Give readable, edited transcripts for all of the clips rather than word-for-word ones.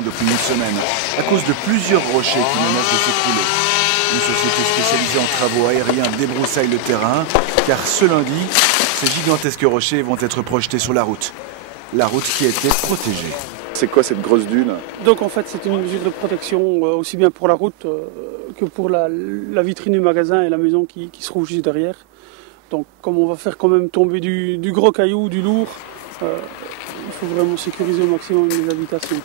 Depuis une semaine, à cause de plusieurs rochers qui menacent de s'écrouler. Une société spécialisée en travaux aériens débroussaille le terrain, car ce lundi, ces gigantesques rochers vont être projetés sur la route. La route qui a été protégée. C'est quoi cette grosse dune? Donc en fait c'est une mesure de protection aussi bien pour la route que pour la vitrine du magasin et la maison qui se trouve juste derrière. Donc comme on va faire quand même tomber du gros caillou, du lourd, il faut vraiment sécuriser au maximum les habitations.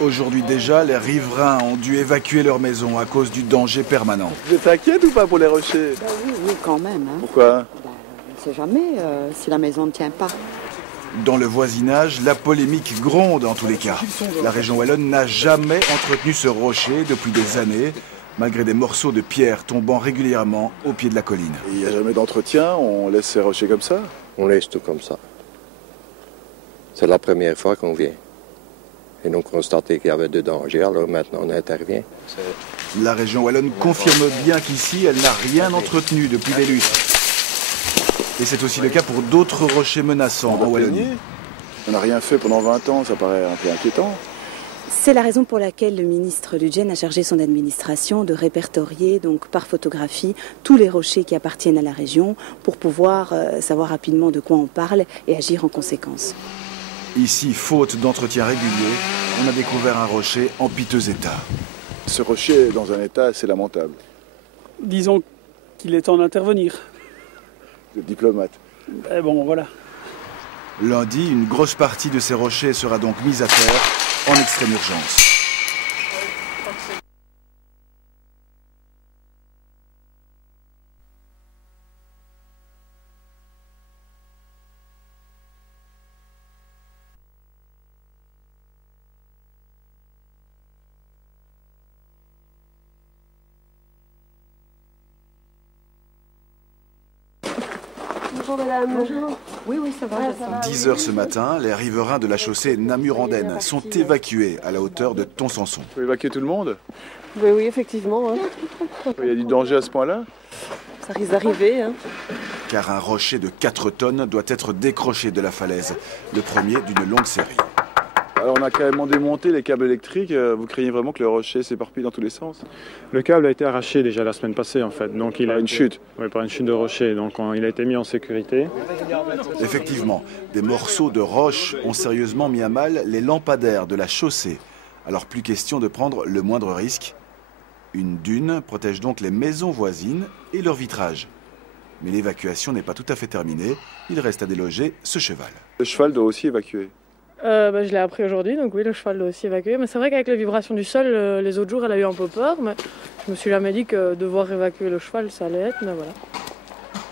Aujourd'hui déjà, les riverains ont dû évacuer leur maison à cause du danger permanent. Vous êtes inquiète ou pas pour les rochers? Oui, quand même. Hein. Pourquoi? On ne sait jamais si la maison ne tient pas. Dans le voisinage, la polémique gronde en tous les cas. La région wallonne n'a jamais entretenu ce rocher depuis des années, malgré des morceaux de pierre tombant régulièrement au pied de la colline. Il n'y a jamais d'entretien, on laisse ces rochers comme ça? On laisse tout comme ça. C'est la première fois qu'on vient. Et nous constaté qu'il y avait de danger, alors maintenant on intervient. La région wallonne confirme bien qu'ici, elle n'a rien entretenu depuis des lustres. Et c'est aussi le cas pour d'autres rochers menaçants en Wallonie. On n'a rien fait pendant 20 ans, ça paraît un peu inquiétant. C'est la raison pour laquelle le ministre Ludgen a chargé son administration de répertorier donc par photographie tous les rochers qui appartiennent à la région pour pouvoir savoir rapidement de quoi on parle et agir en conséquence. Ici, faute d'entretien régulier, on a découvert un rocher en piteux état. Ce rocher est dans un état assez lamentable. Disons qu'il est temps d'intervenir. Vous êtes diplomate. Et bon, voilà. Lundi, une grosse partie de ces rochers sera donc mise à terre en extrême urgence. Bonjour madame. Bonjour. Oui, ça va. 10 heures ce matin, les riverains de la chaussée Namur-Andenne sont évacués à la hauteur de Tons-Sanson. Vous pouvez évacuer tout le monde? Oui, effectivement. Hein. Il y a du danger à ce point-là? Ça risque d'arriver. Hein. Car un rocher de 4 tonnes doit être décroché de la falaise, le premier d'une longue série. Alors on a carrément démonté les câbles électriques, vous craignez vraiment que le rocher s'éparpille dans tous les sens? Le câble a été arraché déjà la semaine passée en fait. Donc il par a une chute? Oui, par une chute de rocher. Donc il a été mis en sécurité. Effectivement, des morceaux de roche ont sérieusement mis à mal les lampadaires de la chaussée. Alors plus question de prendre le moindre risque. Une dune protège donc les maisons voisines et leurs vitrages. Mais l'évacuation n'est pas tout à fait terminée. Il reste à déloger ce cheval. Le cheval doit aussi évacuer? Je l'ai appris aujourd'hui, donc oui, le cheval doit aussi évacuer. Mais c'est vrai qu'avec les vibrations du sol, les autres jours, elle a eu un peu peur. Mais je me suis jamais dit que devoir évacuer le cheval, ça allait être, mais voilà.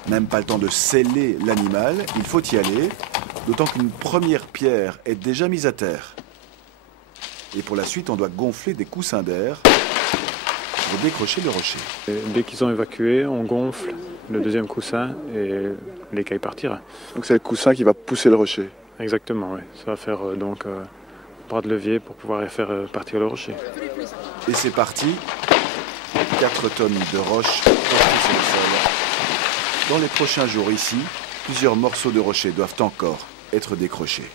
Même pas le temps de sceller l'animal, il faut y aller. D'autant qu'une première pierre est déjà mise à terre. Et pour la suite, on doit gonfler des coussins d'air pour décrocher le rocher. Et dès qu'ils ont évacué, on gonfle le deuxième coussin et l'écaille partira. Donc c'est le coussin qui va pousser le rocher? Exactement, oui. Ça va faire bras de levier pour pouvoir faire partir le rocher. Et c'est parti. 4 tonnes de roches portées sur le sol. Dans les prochains jours ici, plusieurs morceaux de rocher doivent encore être décrochés.